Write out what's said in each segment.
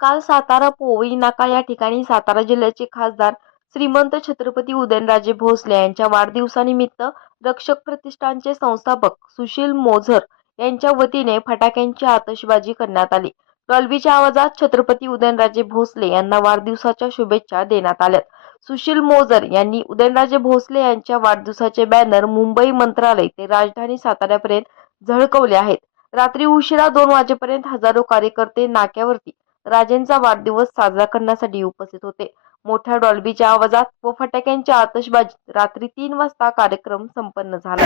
काल सातारा पोवई नाका या ठिकाणी सातारा जिल्ह्याचे खासदार श्रीमंत छत्रपती उदयनराजे भोसले यांच्या वाढदिवसानिमित्त रक्षक प्रतिष्ठानचे संस्थापक सुशील मोझर यांच्या वतीने फटाक्यांची आतषबाजी करण्यात आली. डॉल्बीच्या आवाजात छत्रपती उदयनराजे भोसले यांना वाढदिवसाच्या शुभेच्छा देण्यात आल्यात. सुशील मोझर यांनी उदयनराजे भोसले यांच्या वाढदिवसाचे बॅनर मुंबई मंत्रालय ते राजधानी साताऱ्यापर्यंत झळकवले आहेत. रात्री उशिरा दोन वाजेपर्यंत हजारो कार्यकर्ते नाक्यावरती राजेंचा वाढदिवस साजरा करण्यासाठी उपस्थित होते. मोठ्या डॉल्बीच्या आवाजात व फटाक्यांच्या आतषबाजीत रात्री तीन वाजता कार्यक्रम संपन्न झाला.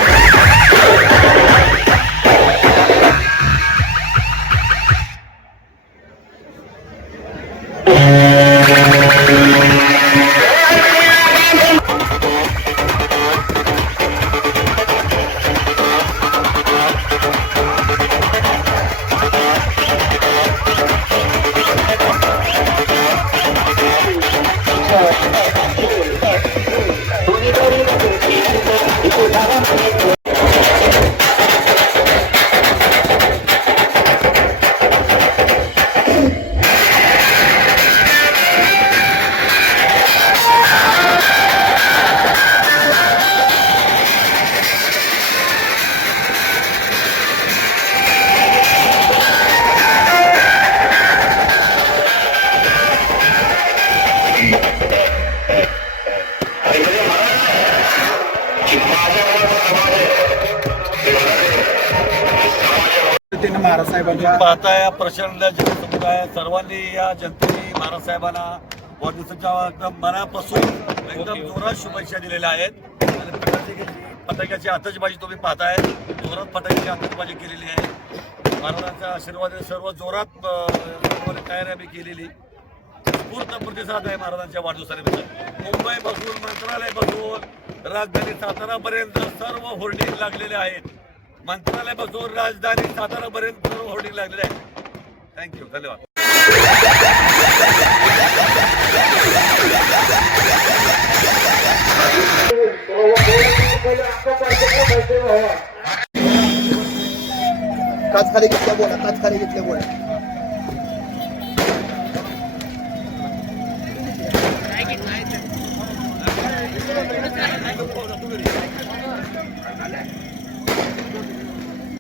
पद्धतीने महाराज साहेबांच्या पाहताय प्रचंड जनसमुदाय सर्वांनी या जनतेने महाराज साहेबांना वाढदिवसाच्या एकदम मनापासून एकदम जोरात शुभेच्छा दिलेल्या आहेत. आणि फटाक्याची फटाक्याची आतषबाजी तुम्ही पाहताय. जोरात फटाक्याची आतषबाजी केलेली आहे. महाराजांच्या आशीर्वादाने सर्व जोरात तयारी आम्ही केलेली. पूर्ण प्रतिसाद आहे महाराजांच्या वाढदिवसानिमित्त. मुंबईपासून मंत्रालयापासून राजधानी सातारापर्यंत सर्व होर्डिंग लागलेले आहेत. मंत्रालयापासून राजधानी सातारापर्यंत सर्व होर्डिंग लागलेले आहे. थँक्यू धन्यवाद. काच खाली घेतल्या बोला काच खाली घेतल्या बोला.